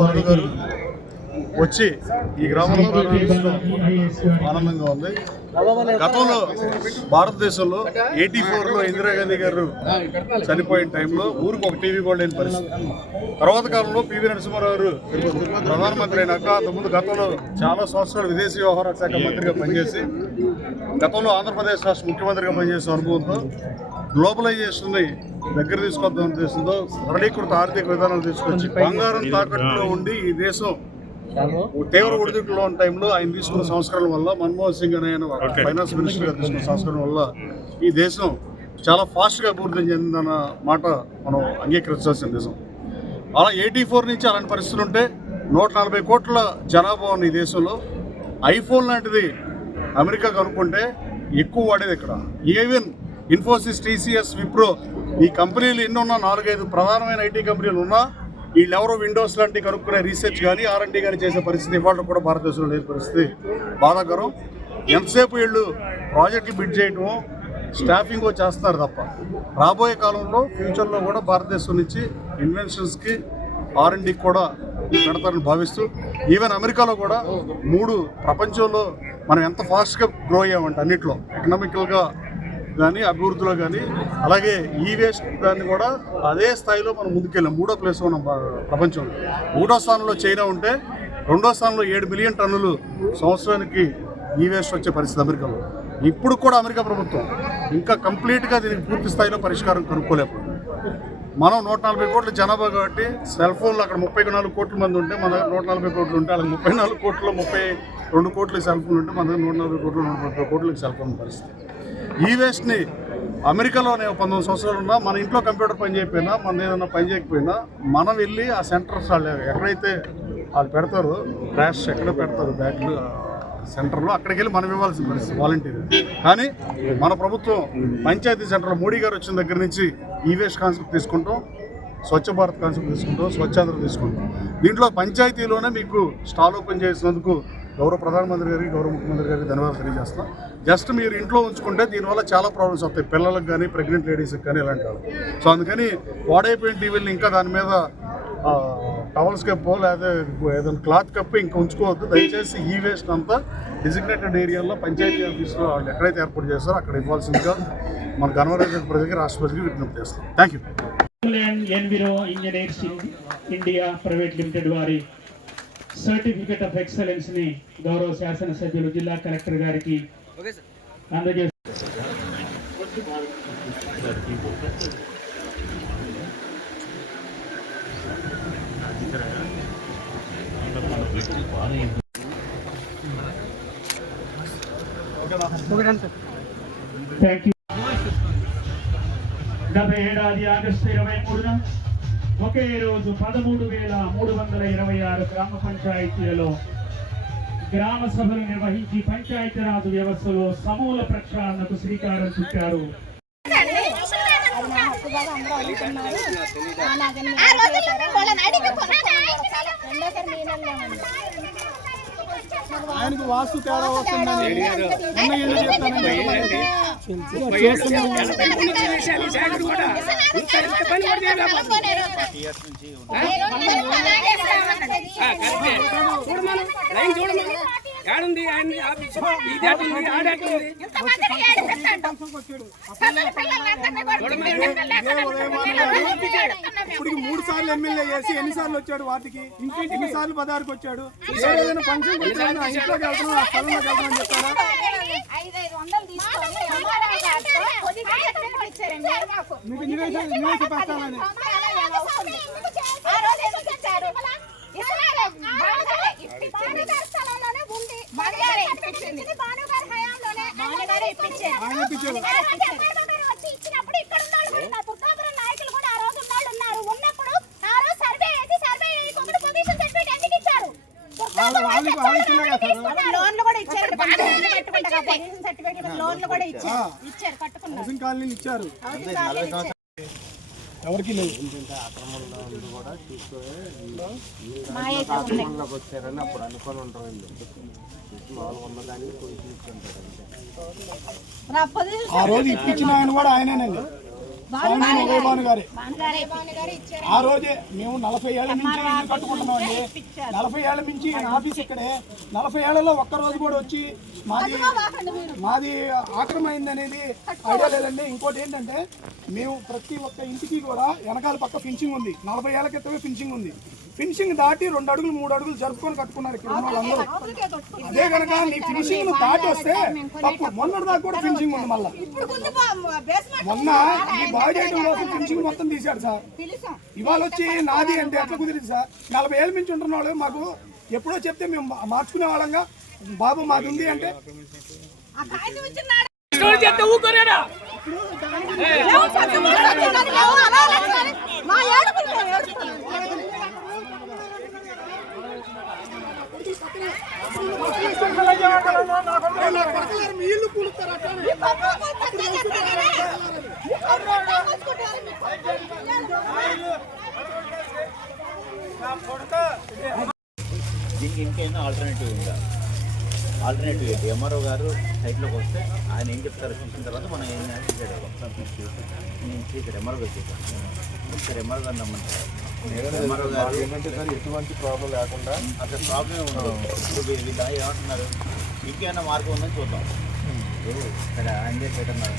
నాయుడు గారు వచ్చి ఈ గ్రామంలో ప్రారంభించడం ఆనందంగా ఉంది. గతంలో భారతదేశంలో ఎయిటీ ఫోర్లో ఇందిరాగాంధీ గారు చనిపోయిన టైంలో ఊరికి ఒక టీవీ కూడా లేని పరిస్థితి. తర్వాత కాలంలో పివి నరసింహారావు గారు ప్రధానమంత్రి అయినాక అంతకుముందు గతంలో చాలా సంవత్సరాలు విదేశీ వ్యవహారాల శాఖ మంత్రిగా పనిచేసి గతంలో ఆంధ్రప్రదేశ్ రాష్ట్ర ముఖ్యమంత్రిగా పనిచేసిన అనుభవంతో గ్లోబలైజేషన్ని దగ్గర తీసుకొద్దాం ఉద్దేశంతో సరళీకృత ఆర్థిక విధానాలు తీసుకొచ్చి బంగారం తాకట్టులో ఉండి ఈ దేశం తీవ్ర ఒడిదుడుకులో ఉన్న టైంలో ఆయన తీసుకున్న సంస్కరణల వల్ల మన్మోహన్ సింగ్ అనే ఆయన ఫైనాన్స్ మినిస్టర్ గారు తీసుకున్న సంస్కరణ వల్ల ఈ దేశం చాలా ఫాస్ట్గా అభివృద్ధి చెందిందన్న మాట మనం అంగీకరించాల్సిన నిజం అలా ఎయిటీ ఫోర్ నుంచి అలాంటి పరిస్థితులు ఉంటే నూట నలభై కోట్ల జనాభా ఉన్న ఈ దేశంలో ఐఫోన్ లాంటిది అమెరికా కనుక్కుంటే ఎక్కువ వాడేది ఇక్కడ. ఈవెన్ ఇన్ఫోసిస్ టీసీఎస్ విప్రో ఈ కంపెనీలు ఎన్ని ఉన్నా నాలుగైదు ప్రధానమైన ఐటీ కంపెనీలు ఉన్నా వీళ్ళెవరో విండోస్ లాంటివి కనుక్కునే రీసెర్చ్ కానీ ఆర్ఎండి కానీ చేసే పరిస్థితి ఇవాళ కూడా భారతదేశంలో లేని పరిస్థితి. బాధాకరం. ఎంతసేపు వీళ్ళు ప్రాజెక్టులు బిడ్ చేయటము స్టాఫింగ్ చేస్తున్నారు తప్ప. రాబోయే కాలంలో ఫ్యూచర్లో కూడా భారతదేశం నుంచి ఇన్వెన్షన్స్కి ఆర్ఎండికి కూడా పెడతారని భావిస్తూ ఈవెన్ అమెరికాలో కూడా మూడు ప్రపంచంలో మనం ఎంత ఫాస్ట్గా గ్రో అయ్యామంటే అన్నిట్లో ఎకనామికల్గా కానీ అభివృద్ధిలో కానీ అలాగే ఈ వేస్ట్ దాన్ని కూడా అదే స్థాయిలో మనం ముందుకెళ్ళాం. మూడో ప్లేస్ మనం ప్రపంచంలో. మూడో స్థానంలో చైనా ఉంటే రెండో స్థానంలో ఏడు మిలియన్ టన్నులు సంవత్సరానికి ఈ వేస్ట్ వచ్చే పరిస్థితి అమెరికాలో. ఇప్పుడు కూడా అమెరికా ప్రభుత్వం ఇంకా కంప్లీట్గా దీనికి పూర్తి స్థాయిలో పరిష్కారం కనుక్కోలేకపోయింది. మనం నూట నలభై కోట్ల జనాభా కాబట్టి సెల్ ఫోన్లు అక్కడ ముప్పై నాలుగు కోట్ల మంది ఉంటే మన దగ్గర నూట నలభై కోట్లు ఉంటే అలాగే ముప్పై నాలుగు కోట్ల ముప్పై రెండు కోట్ల సెల్ ఫోన్ ఉంటే మన దగ్గర నూట నలభై కోట్లు నూట ముప్పై కోట్లకి సెల్ ఫోన్ పరిస్థితి. ఈ వేస్ట్ని అమెరికాలో నేను పంతొమ్మిది సంవత్సరాలు ఉన్నా మన ఇంట్లో కంప్యూటర్ పని చేయకపోయినా మన ఏదైనా పని చేయకపోయినా మనం వెళ్ళి ఆ సెంటర్స్ వాళ్ళు ఎక్కడైతే వాళ్ళు పెడతారో ట్రాష్ ఎక్కడ పెడతారు బ్యాగ్లు సెంటర్లో అక్కడికి వెళ్ళి మనం ఇవ్వాల్సిన పరిస్థితి వాలంటీర్ కానీ మన ప్రభుత్వం పంచాయతీ సెంటర్లో మోడీ గారు వచ్చిన దగ్గర నుంచి ఈ వేస్ట్ కాన్సెప్ట్ తీసుకుంటాం స్వచ్ఛ భారత్ కాన్సెప్ట్ తీసుకుంటాం స్వచ్ఛాంధ్ర తీసుకుంటాం. దీంట్లో పంచాయతీలోనే మీకు స్టాల్ ఓపెన్ చేసినందుకు గౌరవ ప్రధానమంత్రి గారికి గౌరవ ముఖ్యమంత్రి గారికి ధన్యవాదాలు తెలియజేస్తాం జస్ట్ మీరు ఇంట్లో ఉంచుకుంటే దీనివల్ల చాలా ప్రాబ్లమ్స్ వస్తాయి. పిల్లలకు కానీ ప్రెగ్నెంట్ లేడీస్కి కానీ ఇలాంటి వాళ్ళు సో అందుకని వాడైపోయిన టీవీని ఇంకా దాని మీద టవల్స్ కప్పో లేదా ఏదైనా క్లాత్ కప్పు ఇంకా ఉంచుకోవద్దు. దయచేసి ఈ వేస్ట్ అంతా డిజిగ్నేటెడ్ ఏరియాలో పంచాయతీ ఆఫీస్లో వాళ్ళు ఎక్కడైతే ఏర్పాటు చేస్తారో అక్కడ ఇవ్వాల్సిందిగా మన గణవరాజు ప్రజలకి రాష్ట్రపతికి విజ్ఞప్తి చేస్తాం thank you engineers India private limited వారి సర్టిఫికెట్ ఆఫ్ ఎక్సలెన్స్ని గౌరవ శాసనసభ్యులు జిల్లా కలెక్టర్ గారికి అందజేస్తారు థ్యాంక్ యూ గత ఏడాది ఆగస్టు ఇరవై మూడున ఒకే రోజు పదమూడు వేల మూడు వందల ఇరవై ఆరు గ్రామ పంచాయతీలలో గ్రామ సభలు నిర్వహించి పంచాయతీరాజ్ వ్యవస్థలో సమూల ప్రక్షాళనకు శ్రీకారం చుట్టారు. ఆయనకు వాస్తు తేడా వస్తుందని మొన్న ఏడుంది ఆయన ఇది అటుంది ఆడేటుంది ఇప్పుడు మూడు సార్లు ఎమ్మెల్యే చేసి ఎన్ని సార్లు వచ్చాడు? వాటికి? ఇంటికి ఎన్ని సార్లు పదహారుకి వచ్చాడు ఏదైనా ఫంక్షన్ వచ్చాడు ఆ ఇంట్లోకి వెళ్తున్నాం ఆ స్థలంలోకి వెళ్తున్నాం చెప్తారా మాకు. నివేశ నివేశ పెట్టాలని ఇప్పించింది. భానుగారే ఇప్పించింది. హయాంలోనే భానుగారే ఇప్పించారు. ఆయన ఇప్పించారు. ఎంఆర్ఓ గారు వచ్చి ఇచ్చినప్పుడు ఇక్కడ ఉన్నోళ్ళు కూడా ఉన్నారు. దుర్గాపురం నాయకులు కూడా ఆ రోజు ఉన్నోళ్ళు ఉన్నారు. ఉన్నప్పుడు ఆ రోజు సర్వే చేసి సర్వే చేయకుండా పొజిషన్ సర్టిఫికెట్ ఎందుకు ఇచ్చారు? వాళ్ళు వాళ్ళు వాళ్ళు ఇచ్చినా కదా సార్ లోన్లు కూడా ఇచ్చారు లోన్లు కూడా ఇచ్చారు ఇచ్చారు కట్టుకున్నారు కాలనీలు ఇచ్చారు హౌసింగ్ కాలనీ ఇచ్చారు. ఎవరికి ఉన్నాయి. వచ్చారని అప్పుడు అనుకొని ఉంటారు ఆ రోజు ఇప్పించిన ఆయన కూడా ఆయనేనండి స్వామి ఉదయభాను గారి. ఆ రోజే మేము నలభై ఏళ్ళ నుంచి ఇల్లు కట్టుకుంటున్నాం అండి. నలభై ఏళ్ళ నుంచి ఆఫీస్ ఇక్కడే. నలభై ఏళ్ళలో ఒక్క రోజు కూడా వచ్చి మాది మాది ఆక్రమైంది అనేది ఐడియా లేదండి. ఇంకోటి ఏంటంటే మేము ప్రతి ఒక్క ఇంటికి కూడా వెనకాల పక్క ఫినిషింగ్ ఉంది. నలభై ఏళ్ళ క్రితమే ఫినిషింగ్ ఉంది. ఫినిషింగ్ దాటి రెండు అడుగులు మూడు అడుగులు జరుపుకొని కట్టుకున్నారు ఇక్కడ ఉన్న వాళ్ళందరూ. అదే కనుక నీ ఫినిషింగ్ దాటి వస్తే మొన్నటి దాకా కూడా ఫినిషింగ్ ఉంది మళ్ళీ. మొన్న చేయడం కోసం ఫినిషింగ్ మొత్తం తీశాడు సార్ ఇవాళ వచ్చి నాది అంటే ఎట్లా కుదిరింది సార్ నలభై ఏళ్ళ నుంచి ఉంటున్న వాళ్ళు మాకు ఎప్పుడో చెప్తే మేము మార్చుకునే వాళ్ళంగా బాబు మాది ఉంది అంటే మా ఏడుపులు దీనికి ఆల్టర్నేటివ్ ఉందా? ఆల్టర్నేటివ్ ఏంటి? ఎంఆర్ఓ గారు సైట్లోకి వస్తే ఆయన ఏం చెప్తారు చూసిన తర్వాత మనం ఏం చేసాడు అవ్వం నేను చేశాడు ఎంఆర్ఓ గారు చెప్పాను సార్ ఎంఆర్ఓ గారు నమ్మంటారు ఏంటంటే సార్ ఎటువంటి ప్రాబ్లం లేకుండా అక్కడ ప్రాబ్లమే ఉండదు ఇప్పుడు ఇది ఏమంటున్నారు? ఇంకేమైనా మార్గం ఉందని చూద్దాం. ఇప్పుడు సరే ఆయన చేసి పెట్టన్నారు